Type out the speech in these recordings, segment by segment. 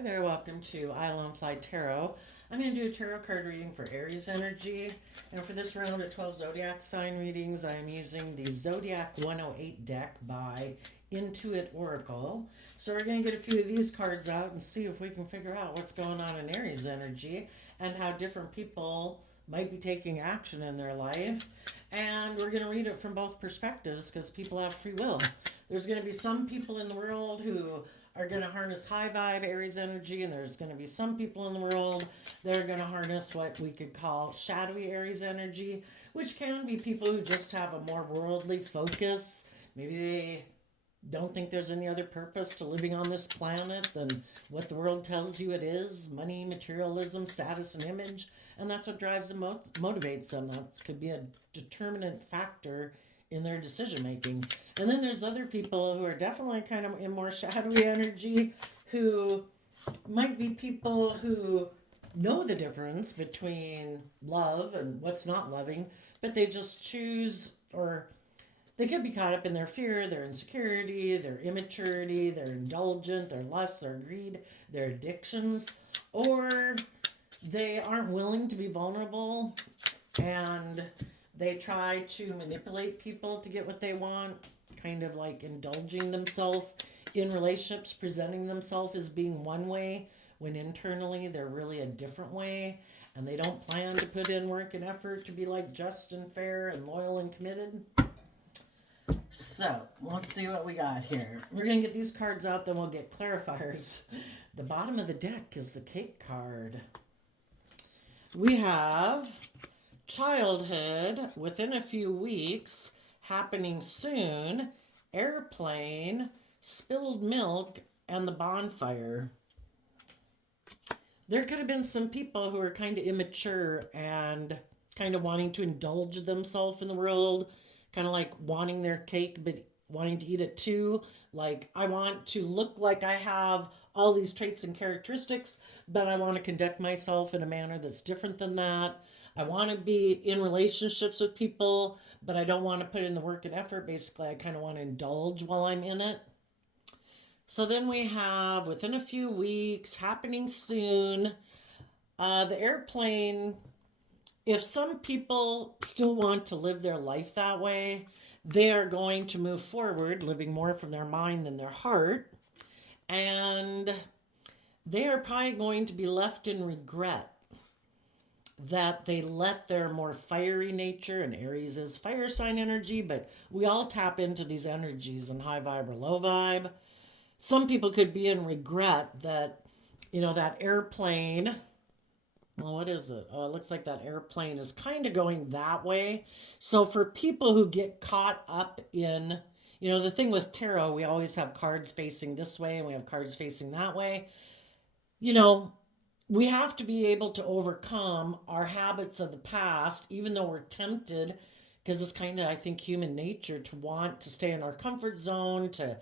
Hi there, welcome to Island Fly Tarot. I'm going to do a tarot card reading for Aries energy. And for this round of 12 zodiac sign readings, I am using the Zodiac 108 deck by Intuit Oracle. So we're going to get a few of these cards out and see if we can figure out what's going on in Aries energy and how different people might be taking action in their life. And we're going to read it from both perspectives because people have free will. There's going to be some people in the world who are going to harness high vibe Aries energy, and there's going to be some people in the world that are going to harness what we could call shadowy Aries energy, which can be people who just have a more worldly focus. Maybe they don't think there's any other purpose to living on this planet than what the world tells you it is: money, materialism, status, and image. And that's what drives and motivates them. That could be a determinant factor in their decision making. And then there's other people who are definitely kind of in more shadowy energy, who might be people who know the difference between love and what's not loving, but they just choose, or they could be caught up in their fear, their insecurity, their immaturity, their indulgence, their lust, their greed, their addictions, or they aren't willing to be vulnerable and they try to manipulate people to get what they want, kind of like indulging themselves in relationships, presenting themselves as being one way when internally they're really a different way, and they don't plan to put in work and effort to be like just and fair and loyal and committed. So let's see what we got here. We're going to get these cards out, then we'll get clarifiers. The bottom of the deck is the cake card. We have childhood, within a few weeks, happening soon, airplane, spilled milk, and the bonfire. There could have been some people who are kind of immature and kind of wanting to indulge themselves in the world, kind of like wanting their cake but wanting to eat it too. Like, I want to look like I have all these traits and characteristics, but I want to conduct myself in a manner that's different than that. I want to be in relationships with people, but I don't want to put in the work and effort. Basically, I kind of want to indulge while I'm in it. So then we have within a few weeks, happening soon, the airplane. If some people still want to live their life that way, they are going to move forward, living more from their mind than their heart. And they are probably going to be left in regret that they let their more fiery nature, and Aries is fire sign energy, but we all tap into these energies in high vibe or low vibe. Some people could be in regret that, that airplane, well, what is it? Oh, it looks like that airplane is kind of going that way. So for people who get caught up in, the thing with tarot, we always have cards facing this way and we have cards facing that way. We have to be able to overcome our habits of the past, even though we're tempted, because it's kind of, I think, human nature to want to stay in our comfort zone, to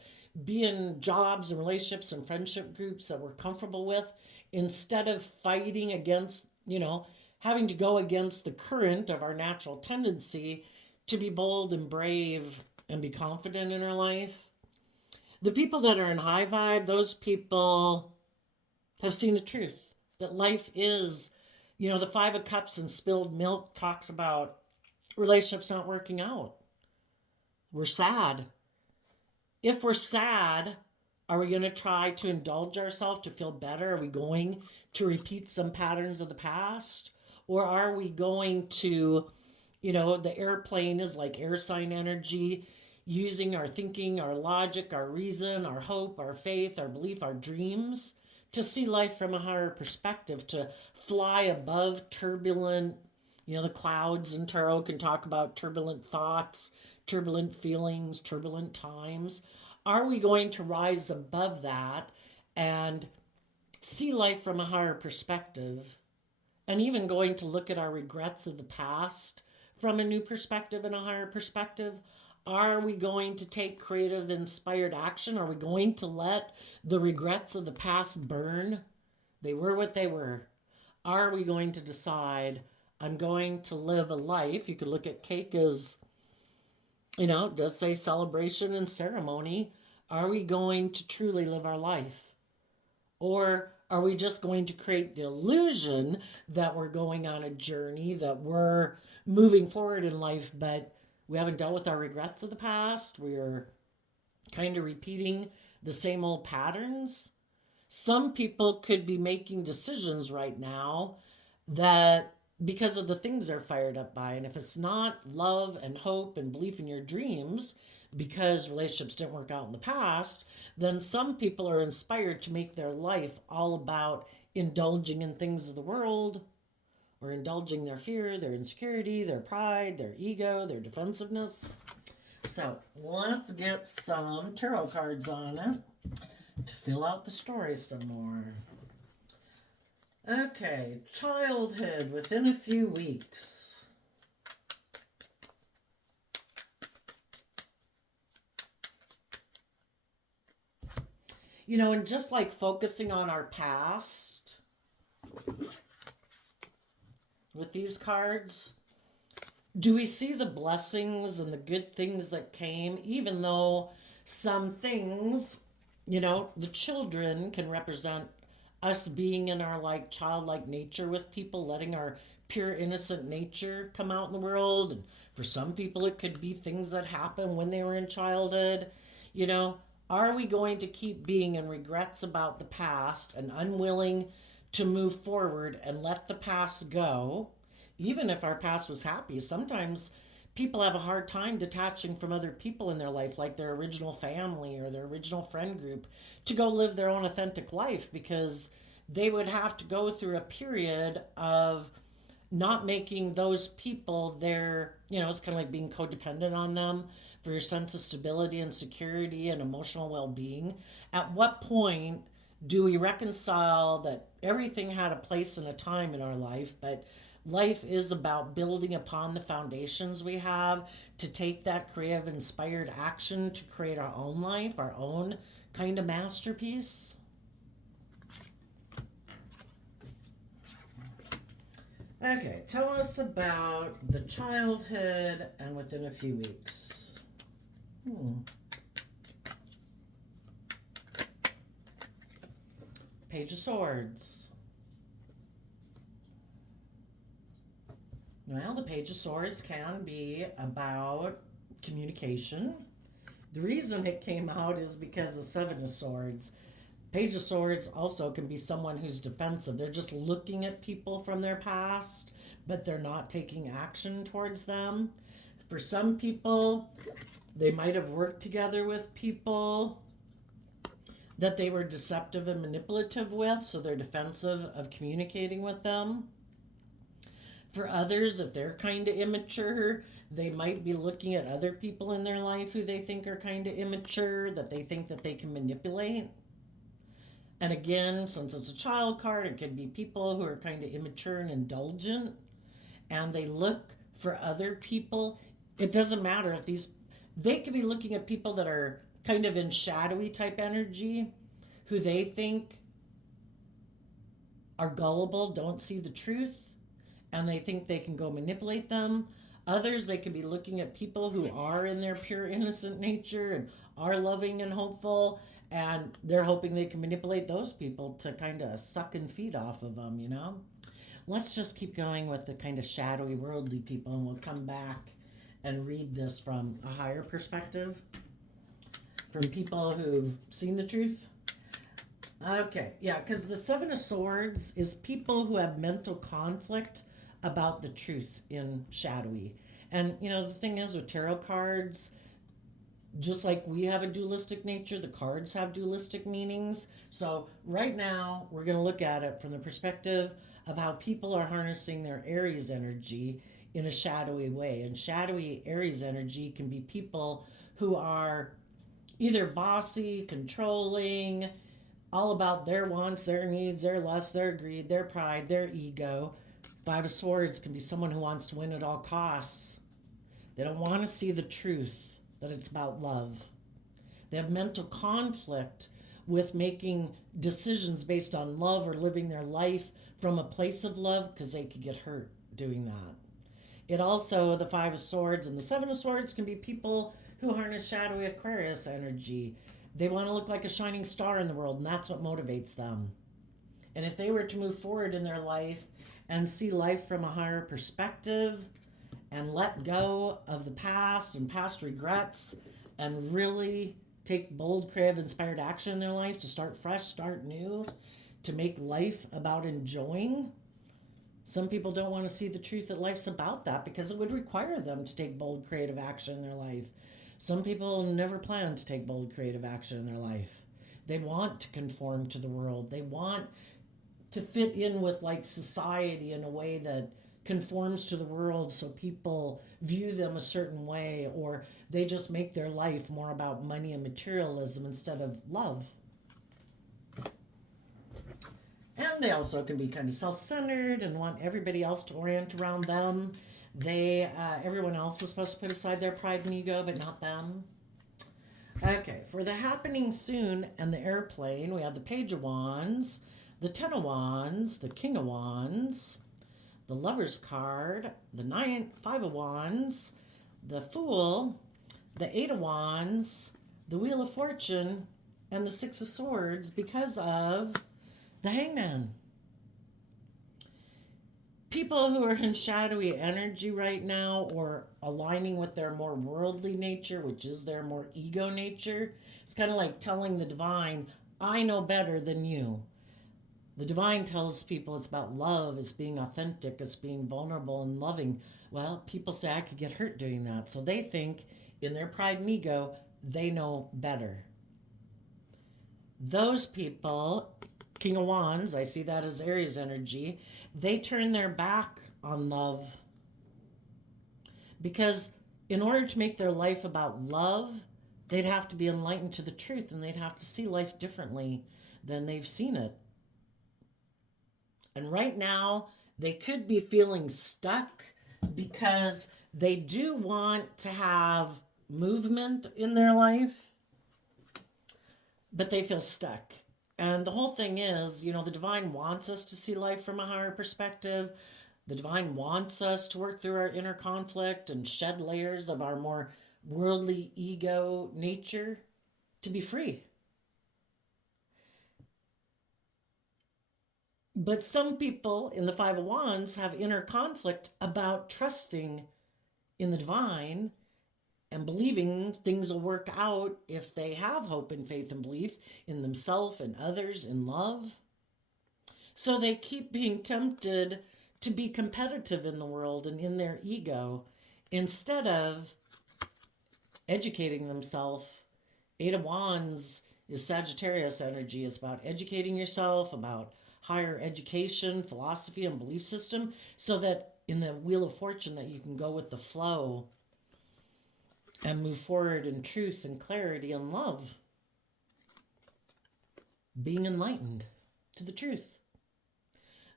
be in jobs and relationships and friendship groups that we're comfortable with, instead of fighting against, having to go against the current of our natural tendency to be bold and brave and be confident in our life. The people that are in high vibe, those people have seen the truth. That life is, the Five of Cups and spilled milk talks about relationships not working out. We're sad. If we're sad, are we going to try to indulge ourselves to feel better? Are we going to repeat some patterns of the past? Or are we going to, the airplane is like air sign energy, using our thinking, our logic, our reason, our hope, our faith, our belief, our dreams, to see life from a higher perspective, to fly above turbulent, the clouds in tarot can talk about turbulent thoughts, turbulent feelings, turbulent times. Are we going to rise above that and see life from a higher perspective, and even going to look at our regrets of the past from a new perspective and a higher perspective? Are we going to take creative, inspired action? Are we going to let the regrets of the past burn? They were what they were. Are we going to decide, I'm going to live a life? You could look at cake as, it does say celebration and ceremony. Are we going to truly live our life? Or Are we just going to create the illusion that we're going on a journey, that we're moving forward in life, but we haven't dealt with our regrets of the past? We're kind of repeating the same old patterns. Some people could be making decisions right now that because of the things they're fired up by. And if it's not love and hope and belief in your dreams, because relationships didn't work out in the past, then some people are inspired to make their life all about indulging in things of the world, or indulging their fear, their insecurity, their pride, their ego, their defensiveness. So let's get some tarot cards on it to fill out the story some more. Okay, childhood within a few weeks. And just like focusing on our past with these cards, do we see the blessings and the good things that came, even though some things, the children can represent us being in our childlike nature with people, letting our pure innocent nature come out in the world. And for some people it could be things that happened when they were in childhood. Are we going to keep being in regrets about the past and unwilling to move forward and let the past go? Even if our past was happy, sometimes people have a hard time detaching from other people in their life, like their original family or their original friend group, to go live their own authentic life, because they would have to go through a period of not making those people their, it's kind of like being codependent on them for your sense of stability and security and emotional well-being. At what point do we reconcile that everything had a place and a time in our life, but life is about building upon the foundations we have to take that creative, inspired action to create our own life, our own kind of masterpiece? Okay, tell us about the childhood and within a few weeks. Page of Swords. Well, the Page of Swords can be about communication. The reason it came out is because of Seven of Swords. Page of Swords also can be someone who's defensive. They're just looking at people from their past, but they're not taking action towards them. For some people, they might have worked together with people that they were deceptive and manipulative with, so they're defensive of communicating with them. For others, if they're kind of immature, they might be looking at other people in their life who they think are kind of immature, that they think that they can manipulate. And again, since it's a child card, it could be people who are kind of immature and indulgent, and they look for other people. It doesn't matter if they could be looking at people that are kind of in shadowy type energy, who they think are gullible, don't see the truth, and they think they can go manipulate them. Others, they could be looking at people who are in their pure innocent nature and are loving and hopeful, and they're hoping they can manipulate those people to kind of suck and feed off of them, Let's just keep going with the kind of shadowy, worldly people, and we'll come back and read this from a higher perspective, from people who've seen the truth. Okay, yeah, because the Seven of Swords is people who have mental conflict about the truth in shadowy. And, the thing is with tarot cards, just like we have a dualistic nature, the cards have dualistic meanings. So right now, we're going to look at it from the perspective of how people are harnessing their Aries energy in a shadowy way. And shadowy Aries energy can be people who are either bossy, controlling, all about their wants, their needs, their lust, their greed, their pride, their ego. Five of Swords can be someone who wants to win at all costs. They don't want to see the truth, that it's about love. They have mental conflict with making decisions based on love or living their life from a place of love, because they could get hurt doing that. It also, the Five of Swords and the Seven of Swords can be people who harness shadowy Aquarius energy. They want to look like a shining star in the world, and that's what motivates them. And if they were to move forward in their life and see life from a higher perspective and let go of the past and past regrets and really take bold, creative, inspired action in their life to start fresh, start new, to make life about enjoying. Some people don't want to see the truth that life's about that because it would require them to take bold, creative action in their life. Some people never plan to take bold, creative action in their life. They want to conform to the world. They want to fit in with like society in a way that conforms to the world so people view them a certain way, or they just make their life more about money and materialism instead of love. And they also can be kind of self-centered and want everybody else to orient around them. Everyone else is supposed to put aside their pride and ego, but not them. Okay, for the happening soon and the airplane, we have the Page of Wands, the Ten of Wands, the King of Wands, the Lover's card, the Five of Wands, the Fool, the Eight of Wands, the Wheel of Fortune, and the Six of Swords because of the Hangman. People who are in shadowy energy right now or aligning with their more worldly nature, which is their more ego nature, it's kind of like telling the divine, I know better than you. The divine tells people it's about love, it's being authentic, it's being vulnerable and loving. Well, people say I could get hurt doing that. So they think in their pride and ego, they know better. Those people, King of Wands, I see that as Aries energy, they turn their back on love. Because in order to make their life about love, they'd have to be enlightened to the truth and they'd have to see life differently than they've seen it. And right now, they could be feeling stuck because they do want to have movement in their life, but they feel stuck. And the whole thing is, the divine wants us to see life from a higher perspective. The divine wants us to work through our inner conflict and shed layers of our more worldly ego nature to be free. But some people in the Five of Wands have inner conflict about trusting in the divine and believing things will work out if they have hope and faith and belief in themselves and others, in love. So they keep being tempted to be competitive in the world and in their ego instead of educating themselves. Eight of Wands is Sagittarius energy. It's about educating yourself, about higher education, philosophy, and belief system, so that in the Wheel of Fortune that you can go with the flow and move forward in truth and clarity and love. Being enlightened to the truth.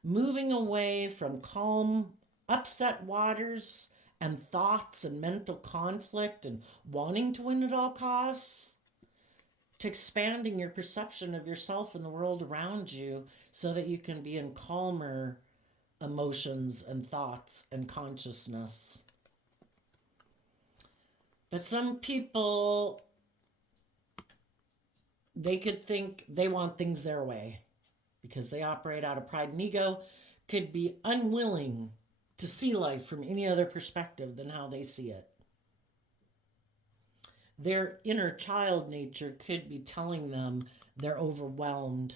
Moving away from calm, upset waters and thoughts and mental conflict and wanting to win at all costs, to expanding your perception of yourself and the world around you so that you can be in calmer emotions and thoughts and consciousness. But some people, they could think they want things their way because they operate out of pride and ego, could be unwilling to see life from any other perspective than how they see it. Their inner child nature could be telling them they're overwhelmed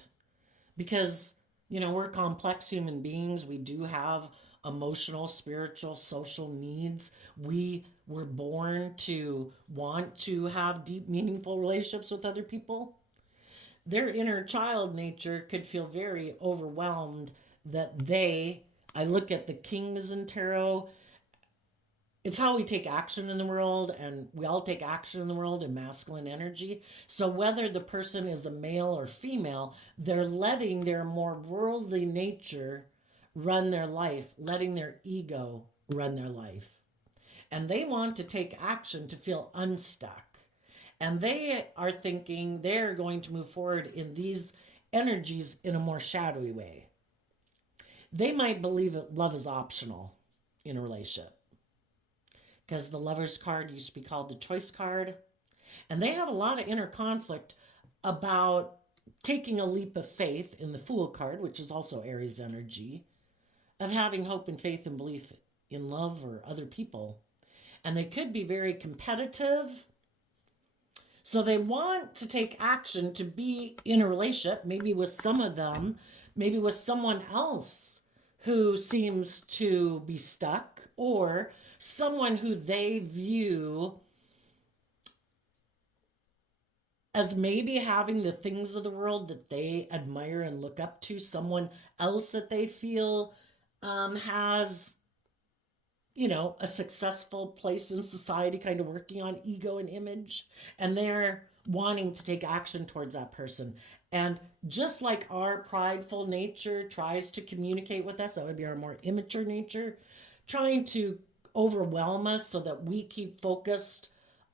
because, we're complex human beings. We do have emotional, spiritual, social needs. We were born to want to have deep, meaningful relationships with other people. Their inner child nature could feel very overwhelmed that I look at the Kings in tarot. It's how we take action in the world, and we all take action in the world in masculine energy. So whether the person is a male or female, they're letting their more worldly nature run their life, letting their ego run their life. And they want to take action to feel unstuck. And they are thinking they're going to move forward in these energies in a more shadowy way. They might believe that love is optional in a relationship, because the Lover's card used to be called the Choice card. And they have a lot of inner conflict about taking a leap of faith in the Fool card, which is also Aries energy, of having hope and faith and belief in love or other people. And they could be very competitive. So they want to take action to be in a relationship, maybe with some of them, maybe with someone else who seems to be stuck, or someone who they view as maybe having the things of the world that they admire and look up to, someone else that they feel has, a successful place in society, kind of working on ego and image, and they're wanting to take action towards that person. And just like our prideful nature tries to communicate with us, that would be our more immature nature, trying to overwhelm us so that we keep focused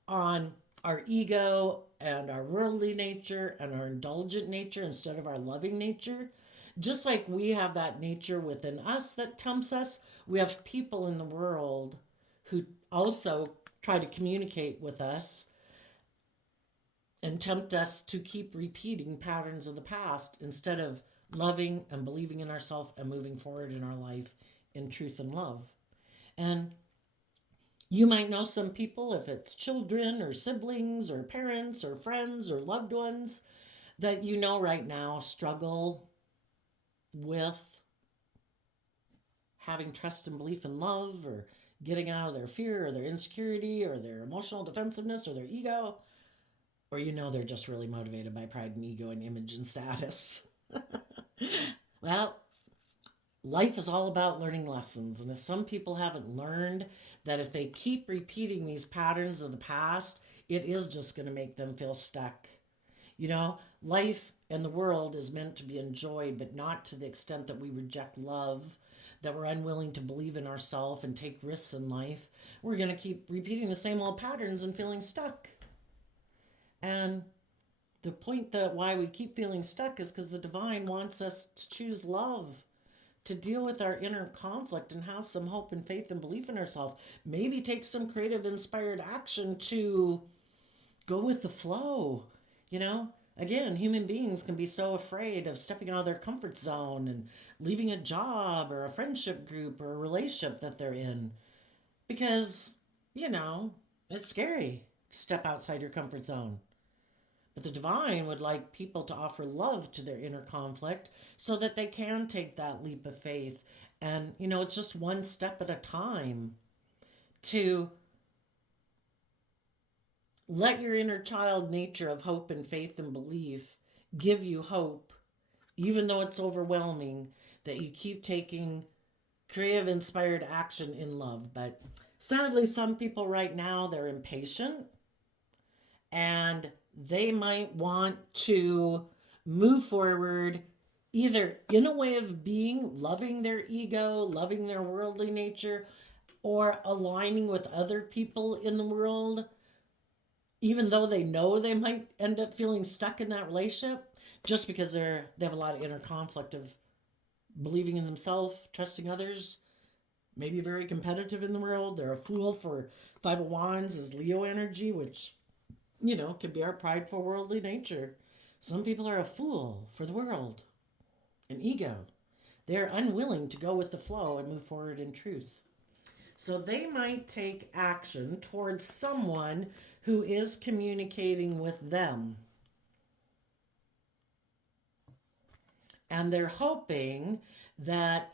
on our ego and our worldly nature and our indulgent nature instead of our loving nature. Just like we have that nature within us that tempts us, we have people in the world who also try to communicate with us and tempt us to keep repeating patterns of the past instead of loving and believing in ourselves and moving forward in our life in truth and love. And you might know some people, if it's children or siblings or parents or friends or loved ones, that right now struggle with having trust and belief in love, or getting out of their fear or their insecurity or their emotional defensiveness or their ego, or they're just really motivated by pride and ego and image and status. Well, life is all about learning lessons, and if some people haven't learned that if they keep repeating these patterns of the past, it is just going to make them feel stuck. Life and the world is meant to be enjoyed, but not to the extent that we reject love, that we're unwilling to believe in ourselves and take risks in life. We're going to keep repeating the same old patterns and feeling stuck. And the point that why we keep feeling stuck is because the divine wants us to choose love, to deal with our inner conflict and have some hope and faith and belief in ourselves. Maybe take some creative, inspired action to go with the flow. Again, human beings can be so afraid of stepping out of their comfort zone and leaving a job or a friendship group or a relationship that they're in because, it's scary to step outside your comfort zone. But the divine would like people to offer love to their inner conflict so that they can take that leap of faith. And, it's just one step at a time to let your inner child nature of hope and faith and belief give you hope, even though it's overwhelming, that you keep taking creative, inspired action in love. But sadly, some people right now, they're impatient and they might want to move forward either in a way of being, loving their ego, loving their worldly nature, or aligning with other people in the world, even though they know they might end up feeling stuck in that relationship, just because they have a lot of inner conflict of believing in themselves, trusting others, maybe very competitive in the world. They're a fool for Five of Wands is Leo energy, which, could be our prideful worldly nature. Some people are a fool for the world and ego. They're unwilling to go with the flow and move forward in truth. So they might take action towards someone who is communicating with them. And they're hoping that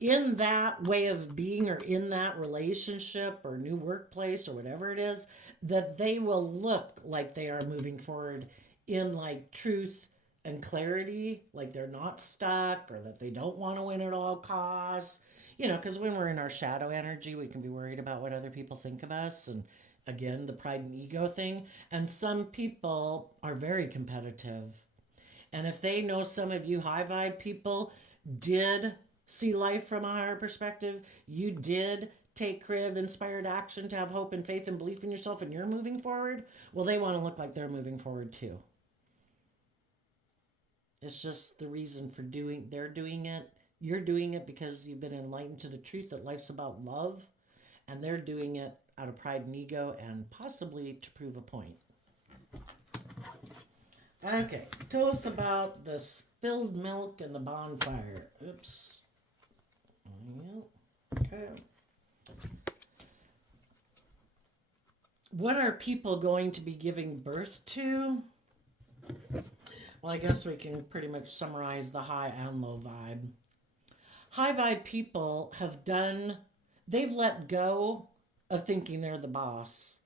in that way of being or in that relationship or new workplace or whatever it is, that they will look like they are moving forward in like truth and clarity, like they're not stuck or that they don't want to win at all costs. Because when we're in our shadow energy, we can be worried about what other people think of us. And again, the pride and ego thing. And some people are very competitive. And if they know some of you high vibe people did see life from a higher perspective, you did take creative, inspired action to have hope and faith and belief in yourself and you're moving forward, well, they want to look like they're moving forward too. It's just the reason for they're doing it. You're doing it because you've been enlightened to the truth that life's about love, and they're doing it out of pride and ego and possibly to prove a point. Okay, tell us about the spilled milk and the bonfire. Oops. Okay. What are people going to be giving birth to? Well, I guess we can pretty much summarize the high and low vibe. High vibe people they've let go of thinking they're the boss.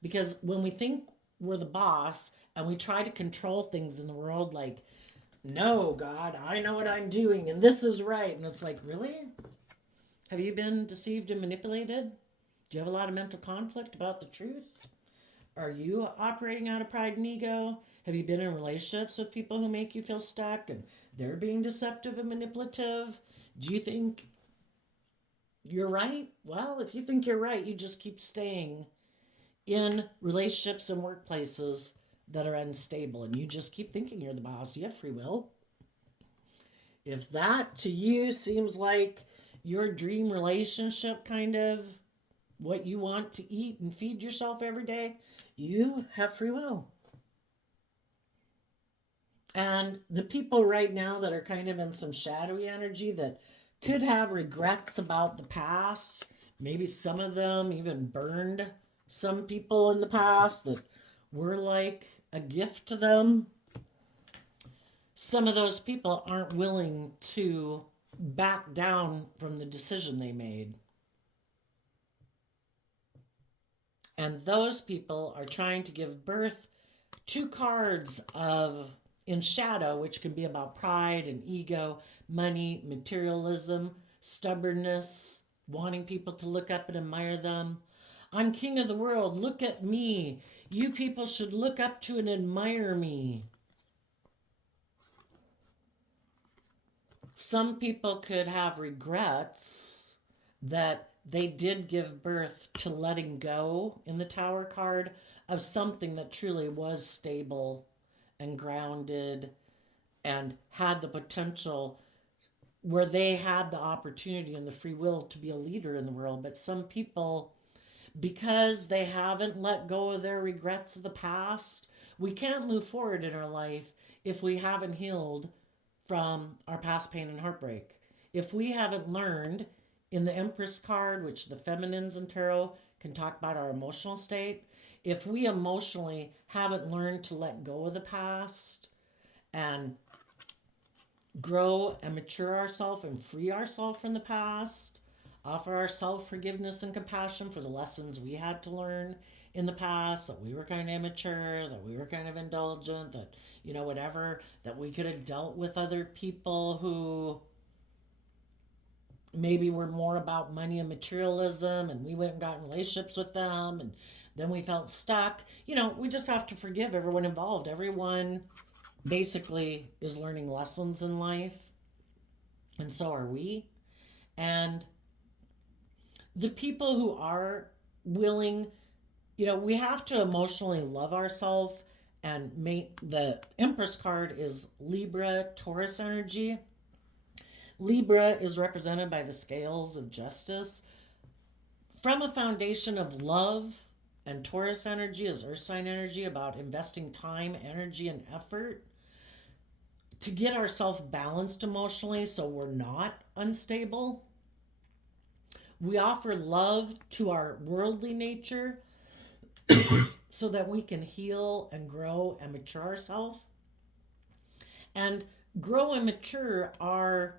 Because when we think we're the boss and we try to control things in the world, like, no, God, I know what I'm doing and this is right. And it's like, really? Have you been deceived and manipulated? Do you have a lot of mental conflict about the truth? Are you operating out of pride and ego? Have you been in relationships with people who make you feel stuck and they're being deceptive and manipulative? Do you think you're right? Well, if you think you're right, you just keep staying in relationships and workplaces that are unstable and you just keep thinking you're the boss. You have free will. If that to you seems like your dream relationship, kind of what you want to eat and feed yourself every day, you have free will. And the people right now that are kind of in some shadowy energy that could have regrets about the past, maybe some of them even burned some people in the past that were like a gift to them. Some of those people aren't willing to back down from the decision they made. And those people are trying to give birth to cards of in shadow, which can be about pride and ego, money, materialism, stubbornness, wanting people to look up and admire them. I'm king of the world. Look at me. You people should look up to and admire me. Some people could have regrets that they did give birth to letting go in the Tower card of something that truly was stable and grounded and had the potential where they had the opportunity and the free will to be a leader in the world. But some people, because they haven't let go of their regrets of the past, we can't move forward in our life if we haven't healed from our past pain and heartbreak. If we haven't learned in the Empress card, which the feminines in tarot can talk about our emotional state, if we emotionally haven't learned to let go of the past and grow and mature ourselves and free ourselves from the past, offer ourselves forgiveness and compassion for the lessons we had to learn in the past, that we were kind of immature, that we were kind of indulgent, that, whatever, that we could have dealt with other people who maybe were more about money and materialism, and we went and got in relationships with them, and then we felt stuck. We just have to forgive everyone involved. Everyone basically is learning lessons in life, and so are we. And the people who are willing, we have to emotionally love ourselves and make the Empress card is Libra, Taurus energy. Libra is represented by the scales of justice from a foundation of love, and Taurus energy is earth sign energy about investing time, energy, and effort to get ourselves balanced emotionally so we're not unstable. We offer love to our worldly nature so that we can heal and grow and mature ourselves. And grow and mature our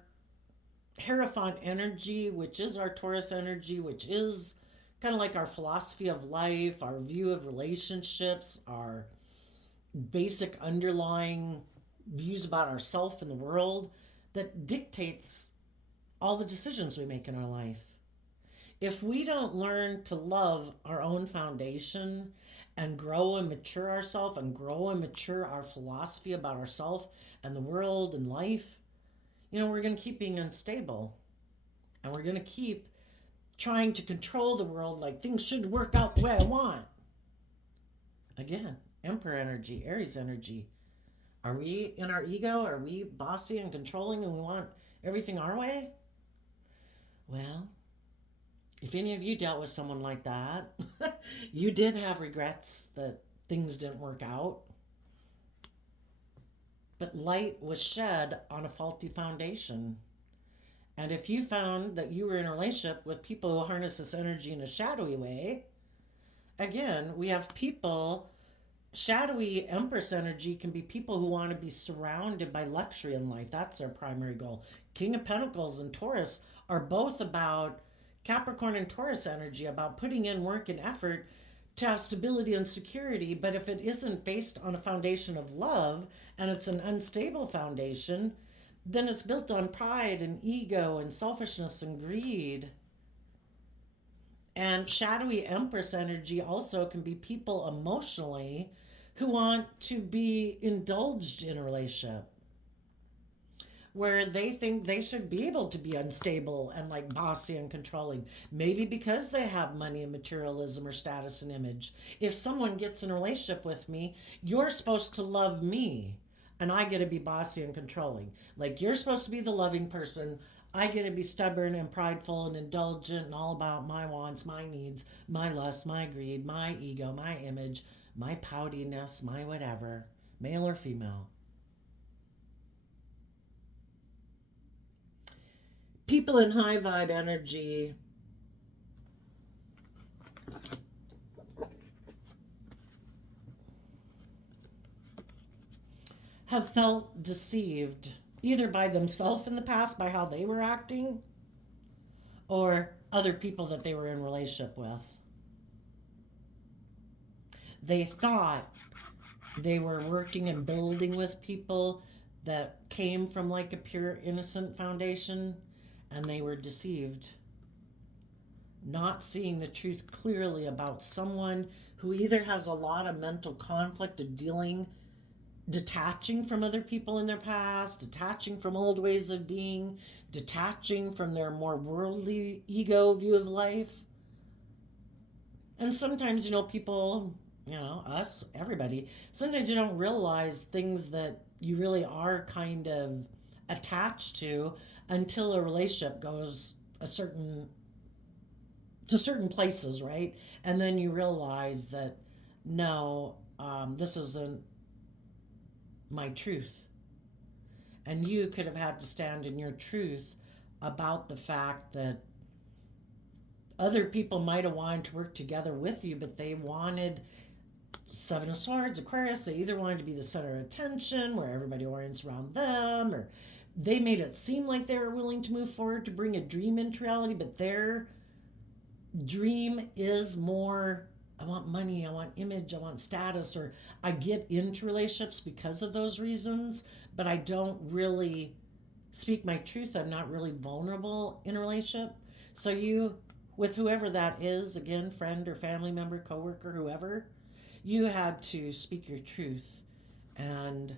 Hierophant energy, which is our Taurus energy, which is kind of like our philosophy of life, our view of relationships, our basic underlying views about ourselves and the world that dictates all the decisions we make in our life. If we don't learn to love our own foundation and grow and mature ourselves and grow and mature our philosophy about ourselves and the world and life, we're going to keep being unstable. And we're going to keep trying to control the world like things should work out the way I want. Again, Emperor energy, Aries energy. Are we in our ego? Are we bossy and controlling and we want everything our way? Well, if any of you dealt with someone like that, you did have regrets that things didn't work out. but light was shed on a faulty foundation. And if you found that you were in a relationship with people who harness this energy in a shadowy way, again, we have people, shadowy Empress energy can be people who want to be surrounded by luxury in life. That's their primary goal. King of Pentacles and Taurus are both about Capricorn and Taurus energy, about putting in work and effort to have stability and security. But if it isn't based on a foundation of love and it's an unstable foundation, then it's built on pride and ego and selfishness and greed. And shadowy Empress energy also can be people emotionally who want to be indulged in a relationship where they think they should be able to be unstable and like bossy and controlling. Maybe because they have money and materialism or status and image. If someone gets in a relationship with me, you're supposed to love me and I get to be bossy and controlling. Like you're supposed to be the loving person. I get to be stubborn and prideful and indulgent and all about my wants, my needs, my lust, my greed, my ego, my image, my poutiness, my whatever, male or female. People in high vibe energy have felt deceived either by themselves in the past, by how they were acting, or other people that they were in relationship with. They thought they were working and building with people that came from like a pure innocent foundation, and they were deceived, not seeing the truth clearly about someone who either has a lot of mental conflict of detaching from other people in their past, detaching from old ways of being, detaching from their more worldly ego view of life. And sometimes, people, us, everybody, sometimes you don't realize things that you really are kind of attached to until a relationship goes to certain places, right? And then you realize that, no, this isn't my truth. And you could have had to stand in your truth about the fact that other people might have wanted to work together with you, but they wanted Seven of Swords, Aquarius. They either wanted to be the center of attention where everybody orients around them, or they made it seem like they were willing to move forward to bring a dream into reality, but their dream is more, I want money, I want image, I want status, or I get into relationships because of those reasons, but I don't really speak my truth. I'm not really vulnerable in a relationship. So you, with whoever that is, again, friend or family member, coworker, whoever, you had to speak your truth. And,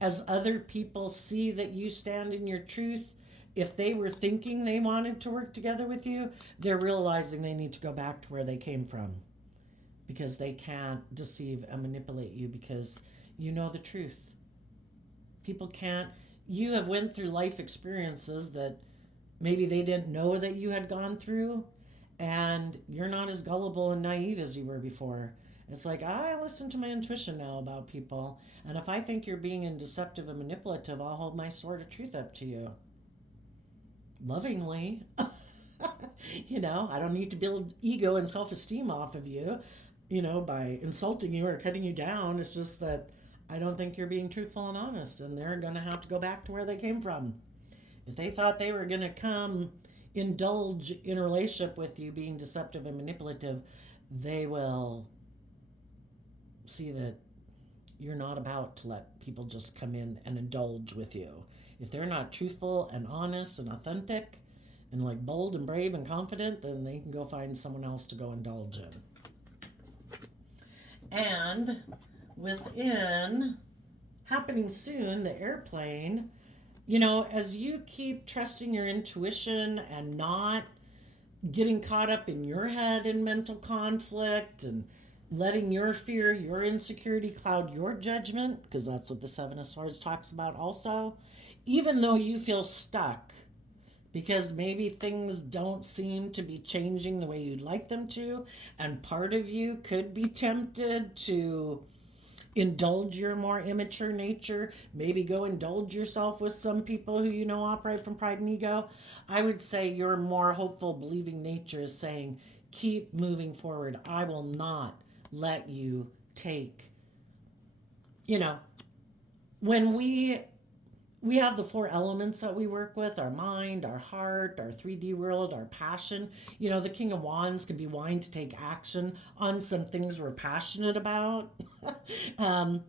as other people see that you stand in your truth, if they were thinking they wanted to work together with you, they're realizing they need to go back to where they came from, because they can't deceive and manipulate you because you know the truth. People can't. You have went through life experiences that maybe they didn't know that you had gone through, and you're not as gullible and naive as you were before. It's like, I listen to my intuition now about people, and if I think you're being deceptive and manipulative, I'll hold my sword of truth up to you. Lovingly. I don't need to build ego and self-esteem off of you, by insulting you or cutting you down. It's just that I don't think you're being truthful and honest, and they're going to have to go back to where they came from. If they thought they were going to come indulge in a relationship with you being deceptive and manipulative, they will see that you're not about to let people just come in and indulge with you. If they're not truthful and honest and authentic and like bold and brave and confident, then they can go find someone else to go indulge in. And within happening soon, the airplane, as you keep trusting your intuition and not getting caught up in your head in mental conflict and letting your fear, your insecurity cloud your judgment, because that's what the Seven of Swords talks about also, even though you feel stuck because maybe things don't seem to be changing the way you'd like them to, and part of you could be tempted to indulge your more immature nature, maybe go indulge yourself with some people who you know operate from pride and ego. I would say your more hopeful, believing nature is saying, keep moving forward. I will not let you take, you know, when we have the four elements that we work with: our mind, our heart, our 3D world, our passion. You know, the King of Wands can be wanting to take action on some things we're passionate about. um,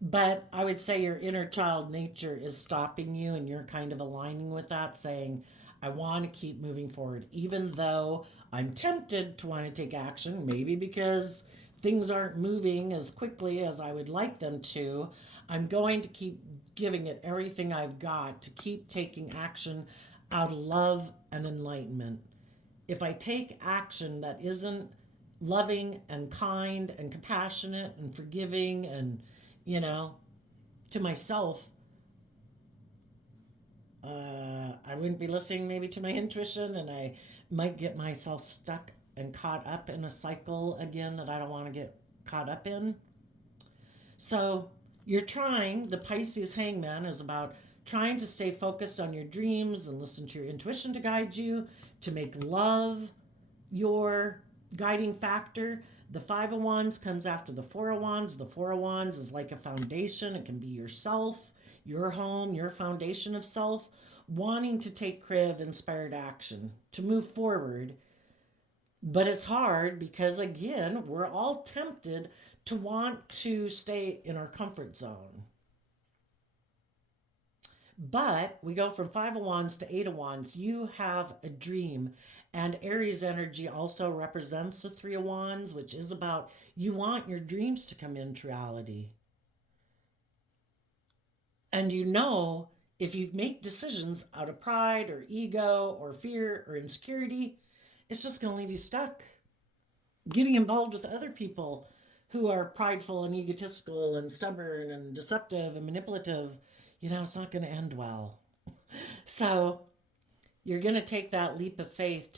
but I would say your inner child nature is stopping you, and you're kind of aligning with that, saying, I want to keep moving forward, even though I'm tempted to want to take action, maybe because things aren't moving as quickly as I would like them to. I'm going to keep giving it everything I've got to keep taking action out of love and enlightenment. If I take action that isn't loving and kind and compassionate and forgiving and, you know, to myself, I wouldn't be listening maybe to my intuition, and I might get myself stuck and caught up in a cycle again that I don't want to get caught up in. So you're trying, the Pisces hangman is about trying to stay focused on your dreams and listen to your intuition to guide you, to make love your guiding factor. The Five of Wands comes after the Four of Wands. The Four of Wands is like a foundation. It can be yourself, your home, your foundation of self, wanting to take creative, inspired action, to move forward. But it's hard because, again, we're all tempted to want to stay in our comfort zone. But we go from Five of Wands to Eight of Wands. You have a dream. And Aries energy also represents the Three of Wands, which is about you want your dreams to come into reality. And you know, if you make decisions out of pride or ego or fear or insecurity, it's just going to leave you stuck. Getting involved with other people who are prideful and egotistical and stubborn and deceptive and manipulative, you know, it's not going to end well. So you're going to take that leap of faith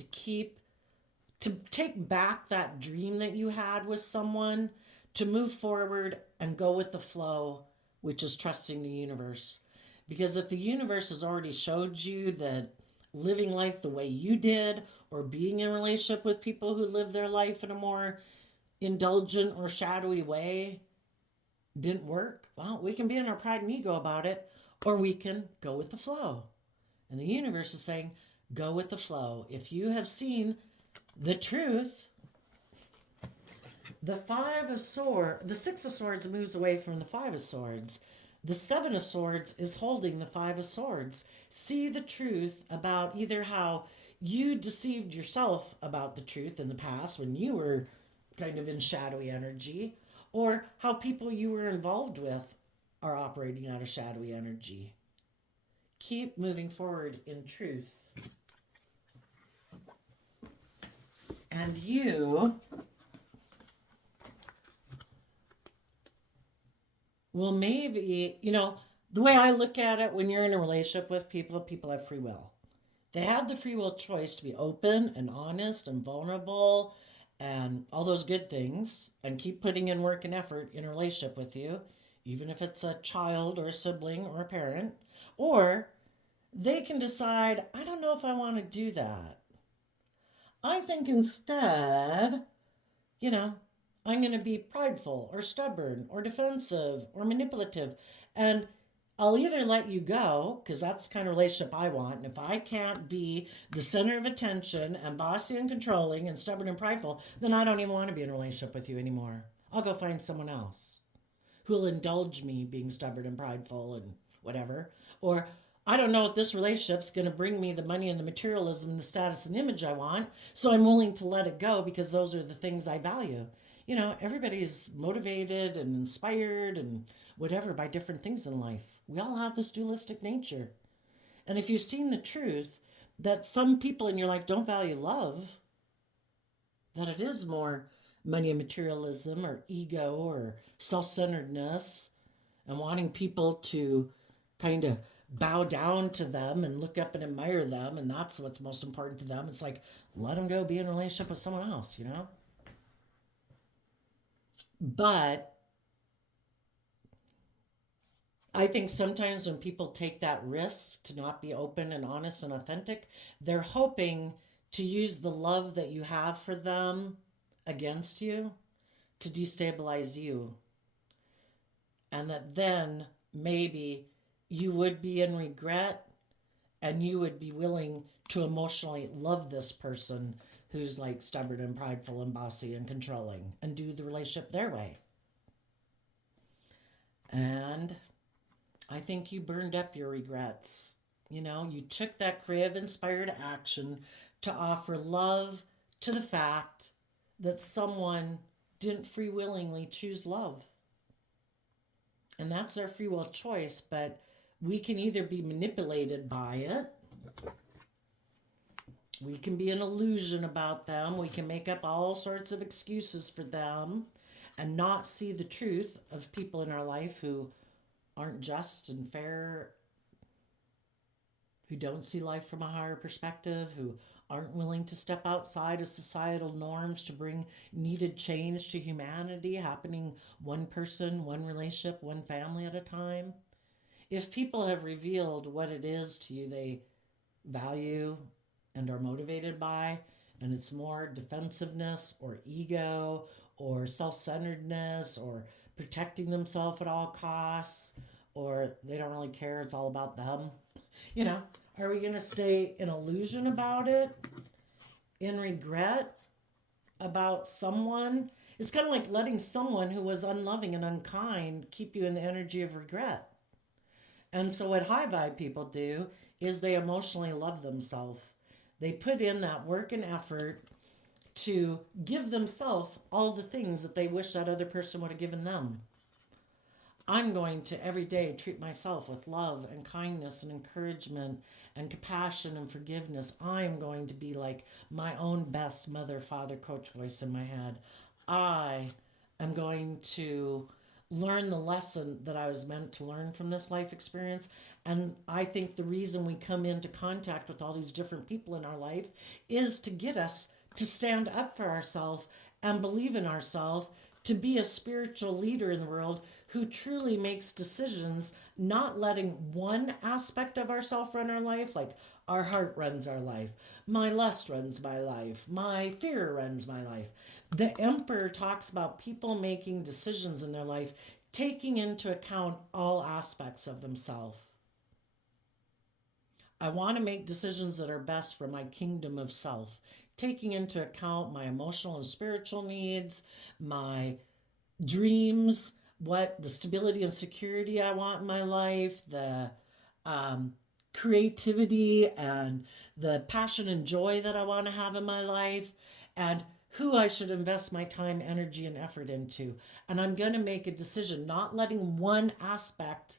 to take back that dream that you had with someone, to move forward and go with the flow, which is trusting the universe. Because if the universe has already showed you that living life the way you did, or being in a relationship with people who live their life in a more indulgent or shadowy way didn't work, well, we can be in our pride and ego about it, or we can go with the flow. And the universe is saying, go with the flow. If you have seen the truth, the Six of Swords moves away from the Five of Swords. The Seven of Swords is holding the Five of Swords. See the truth about either how you deceived yourself about the truth in the past when you were kind of in shadowy energy, or how people you were involved with are operating out of shadowy energy. Keep moving forward in truth. And you will maybe, you know, the way I look at it, when you're in a relationship with people, people have free will. They have the free will choice to be open and honest and vulnerable and all those good things, and keep putting in work and effort in a relationship with you, even if it's a child or a sibling or a parent. Or they can decide, I don't know if I want to do that. I think instead, you know, I'm going to be prideful or stubborn or defensive or manipulative. And I'll either let you go, because that's the kind of relationship I want. And if I can't be the center of attention and bossy and controlling and stubborn and prideful, then I don't even want to be in a relationship with you anymore. I'll go find someone else who'll indulge me being stubborn and prideful and whatever. Or I don't know if this relationship's going to bring me the money and the materialism and the status and image I want, so I'm willing to let it go because those are the things I value. You know, everybody's motivated and inspired and whatever by different things in life. We all have this dualistic nature. And if you've seen the truth that some people in your life don't value love, that it is more money and materialism or ego or self-centeredness and wanting people to kind of bow down to them and look up and admire them, and that's what's most important to them, it's like, let them go be in a relationship with someone else, you know? But I think sometimes when people take that risk to not be open and honest and authentic, they're hoping to use the love that you have for them against you to destabilize you. And that then maybe you would be in regret and you would be willing to emotionally love this person who's like stubborn and prideful and bossy and controlling and do the relationship their way. And I think you burned up your regrets. You know, you took that creative inspired action to offer love to the fact that someone didn't free willingly choose love. And that's their free will choice, but we can either be manipulated by it, we can be an illusion about them, we can make up all sorts of excuses for them and not see the truth of people in our life who aren't just and fair, who don't see life from a higher perspective, who aren't willing to step outside of societal norms to bring needed change to humanity, happening one person, one relationship, one family at a time. If people have revealed what it is to you they value and are motivated by, and it's more defensiveness or ego or self-centeredness or protecting themselves at all costs, or they don't really care, it's all about them. You know, are we going to stay in illusion about it, in regret about someone? It's kind of like letting someone who was unloving and unkind keep you in the energy of regret. And so what high vibe people do is they emotionally love themselves. They put in that work and effort to give themselves all the things that they wish that other person would have given them. I'm going to every day treat myself with love and kindness and encouragement and compassion and forgiveness. I'm going to be like my own best mother, father, coach voice in my head. I am going to learn the lesson that I was meant to learn from this life experience. And I think the reason we come into contact with all these different people in our life is to get us to stand up for ourselves and believe in ourselves, to be a spiritual leader in the world who truly makes decisions, not letting one aspect of ourselves run our life, like our heart runs our life, my lust runs my life, my fear runs my life. The Emperor talks about people making decisions in their life, taking into account all aspects of themselves. I want to make decisions that are best for my kingdom of self, taking into account my emotional and spiritual needs, my dreams, what the stability and security I want in my life, the creativity and the passion and joy that I want to have in my life, and who I should invest my time, energy, and effort into. And I'm going to make a decision, not letting one aspect,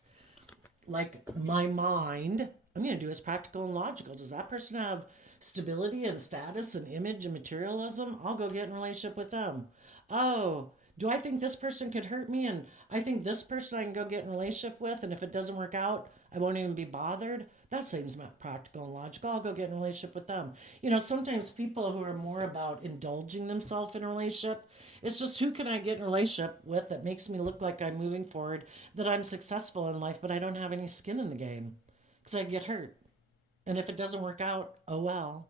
like my mind, I'm going to do as practical and logical. Does that person have stability and status and image and materialism? I'll go get in a relationship with them. Oh, do I think this person could hurt me? And I think this person I can go get in a relationship with, and if it doesn't work out, I won't even be bothered. That seems not practical and logical. I'll go get in a relationship with them. You know, sometimes people who are more about indulging themselves in a relationship, it's just who can I get in a relationship with that makes me look like I'm moving forward, that I'm successful in life, but I don't have any skin in the game because I get hurt. And if it doesn't work out, oh well.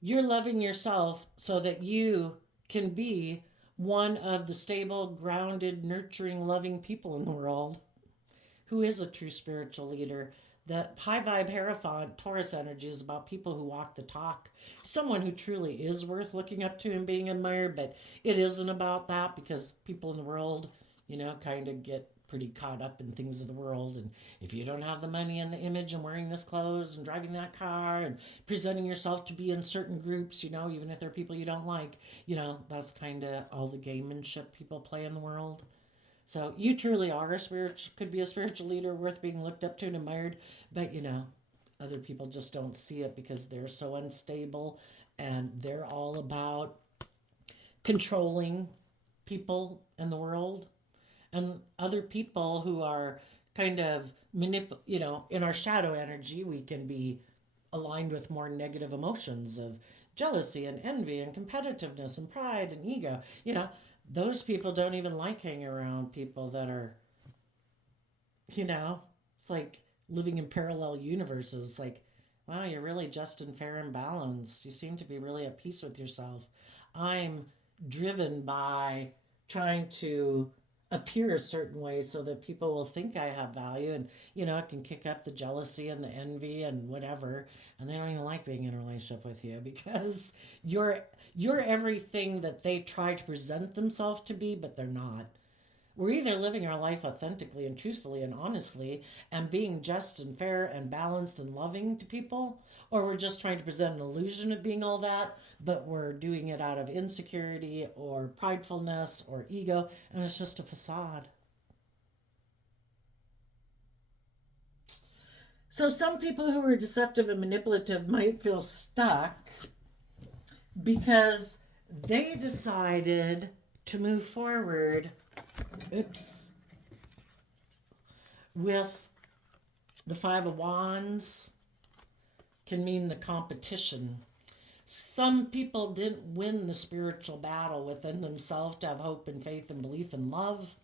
You're loving yourself so that you can be one of the stable, grounded, nurturing, loving people in the world who is a true spiritual leader. The high vibe Hierophant Taurus energy is about people who walk the talk, someone who truly is worth looking up to and being admired, but it isn't about that because people in the world, you know, kind of get pretty caught up in things of the world. And if you don't have the money and the image and wearing this clothes and driving that car and presenting yourself to be in certain groups, you know, even if they're people you don't like, you know, that's kind of all the gamemanship people play in the world. So you truly are a spiritual, could be a spiritual leader worth being looked up to and admired, but you know, other people just don't see it because they're so unstable and they're all about controlling people in the world. And other people who are kind of you know, in our shadow energy, we can be aligned with more negative emotions of jealousy and envy and competitiveness and pride and ego. You know, those people don't even like hanging around people that are You know, it's like living in parallel universes. Like, wow, you're really just and fair and balanced. You seem to be really at peace with yourself. I'm driven by trying to appear a certain way so that people will think I have value, and it can kick up the jealousy and the envy and whatever, and they don't even like being in a relationship with you because you're everything that they try to present themselves to be, but they're not. We're either living our life authentically and truthfully and honestly and being just and fair and balanced and loving to people, or we're just trying to present an illusion of being all that, but we're doing it out of insecurity or pridefulness or ego, and it's just a facade. So, some people who are deceptive and manipulative might feel stuck because they decided to move forward, oops, with the Five of Wands, can mean the competition. Some people didn't win the spiritual battle within themselves to have hope and faith and belief and love.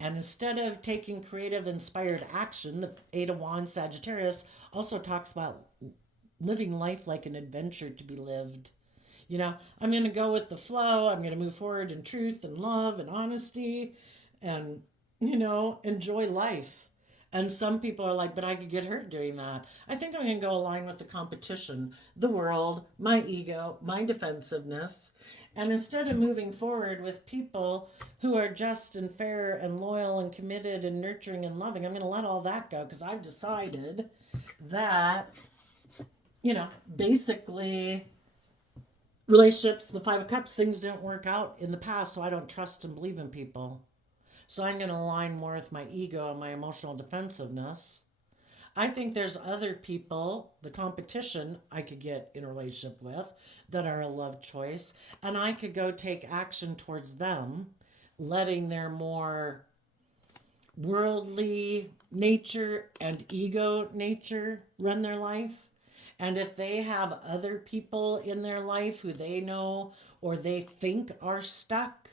And instead of taking creative, inspired action, the Eight of Wands Sagittarius also talks about living life like an adventure to be lived. I'm going to go with the flow. I'm going to move forward in truth and love and honesty and, enjoy life. And some people are like, but I could get hurt doing that. I think I'm going to go align with the competition, the world, my ego, my defensiveness. And instead of moving forward with people who are just and fair and loyal and committed and nurturing and loving, I'm going to let all that go because I've decided that, basically relationships, the Five of Cups, things didn't work out in the past, so I don't trust and believe in people. So I'm going to align more with my ego and my emotional defensiveness. I think there's other people, the competition I could get in a relationship with, that are a love choice, and I could go take action towards them, letting their more worldly nature and ego nature run their life. And if they have other people in their life who they know or they think are stuck,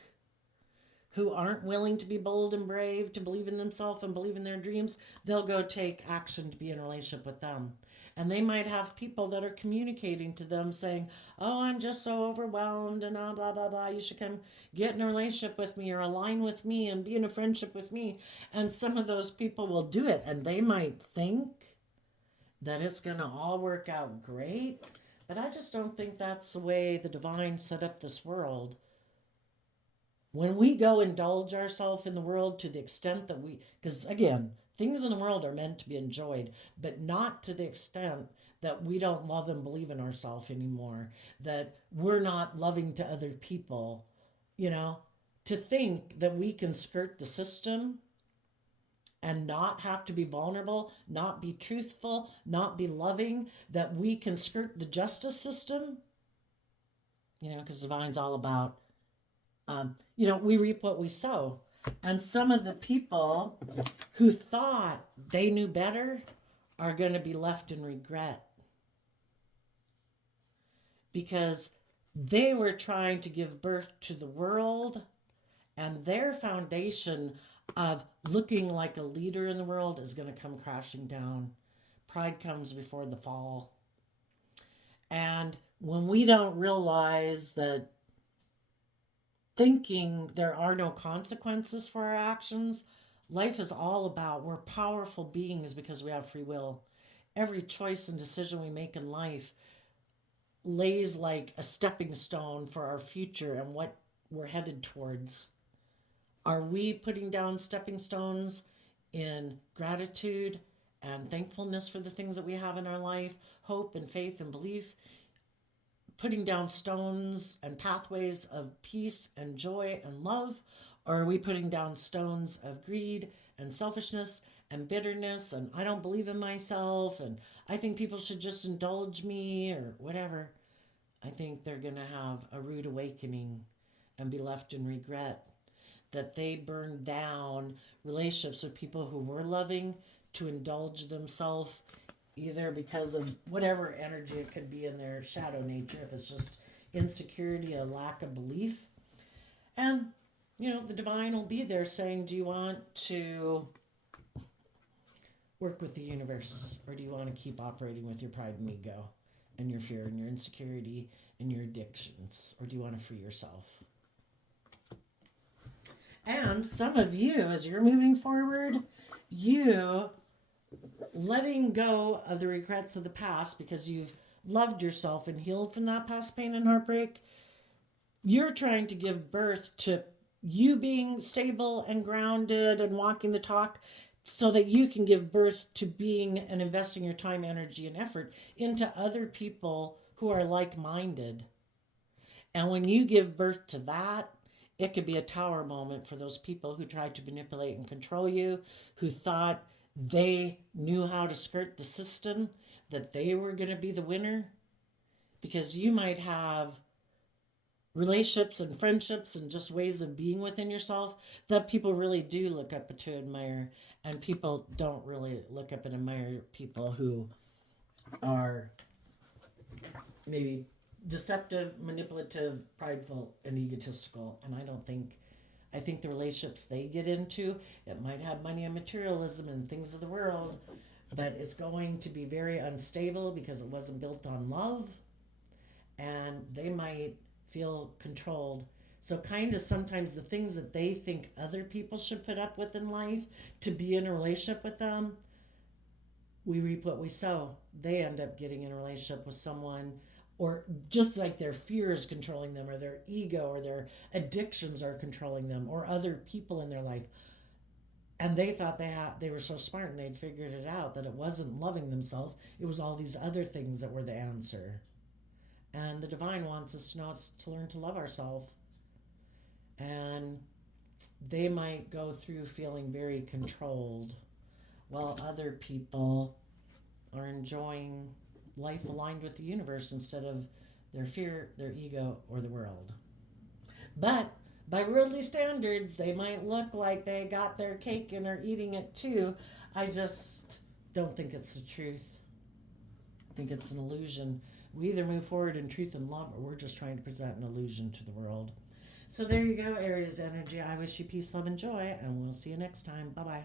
who aren't willing to be bold and brave, to believe in themselves and believe in their dreams, they'll go take action to be in a relationship with them. And they might have people that are communicating to them saying, oh, I'm just so overwhelmed and blah, blah, blah. You should come get in a relationship with me or align with me and be in a friendship with me. And some of those people will do it. And they might think that it's going to all work out great. But I just don't think that's the way the divine set up this world. When we go indulge ourselves in the world to the extent that because again, things in the world are meant to be enjoyed, but not to the extent that we don't love and believe in ourselves anymore, that we're not loving to other people, to think that we can skirt the system and not have to be vulnerable, not be truthful, not be loving, that we can skirt the justice system, because divine's all about, we reap what we sow. And some of the people who thought they knew better are going to be left in regret because they were trying to give birth to the world, and their foundation of looking like a leader in the world is going to come crashing down. Pride comes before the fall. And when we don't realize that thinking there are no consequences for our actions, life is all about we're powerful beings because we have free will. Every choice and decision we make in life lays like a stepping stone for our future and what we're headed towards. Are we putting down stepping stones in gratitude and thankfulness for the things that we have in our life, hope and faith and belief? Putting down stones and pathways of peace and joy and love? Or are we putting down stones of greed and selfishness and bitterness and I don't believe in myself and I think people should just indulge me or whatever? I think they're going to have a rude awakening and be left in regret that they burned down relationships with people who were loving to indulge themselves, either because of whatever energy it could be in their shadow nature, if it's just insecurity, a lack of belief. And, the divine will be there saying, do you want to work with the universe, or do you want to keep operating with your pride and ego and your fear and your insecurity and your addictions, or do you want to free yourself? And some of you, as you're moving forward, you letting go of the regrets of the past because you've loved yourself and healed from that past pain and heartbreak. You're trying to give birth to you being stable and grounded and walking the talk so that you can give birth to being and investing your time, energy, and effort into other people who are like-minded. And when you give birth to that, it could be a tower moment for those people who tried to manipulate and control you, who thought they knew how to skirt the system, that they were going to be the winner. Because you might have relationships and friendships and just ways of being within yourself that people really do look up to, admire, and people don't really look up and admire people who are maybe deceptive, manipulative, prideful, and egotistical. And I think the relationships they get into, it might have money and materialism and things of the world, but it's going to be very unstable because it wasn't built on love, and they might feel controlled. So kind of sometimes the things that they think other people should put up with in life to be in a relationship with them, we reap what we sow. They end up getting in a relationship with someone, or just like their fears controlling them, or their ego or their addictions are controlling them, or other people in their life. And they thought they were so smart and they'd figured it out, that it wasn't loving themselves. It was all these other things that were the answer. And the divine wants us to know it's to learn to love ourselves. And they might go through feeling very controlled, while other people are enjoying life aligned with the universe instead of their fear, their ego, or the world. But by worldly standards, they might look like they got their cake and are eating it too. I just don't think it's the truth. I think it's an illusion. We either move forward in truth and love, or we're just trying to present an illusion to the world. So there you go, Aries energy. I wish you peace, love, and joy, and we'll see you next time. Bye-bye.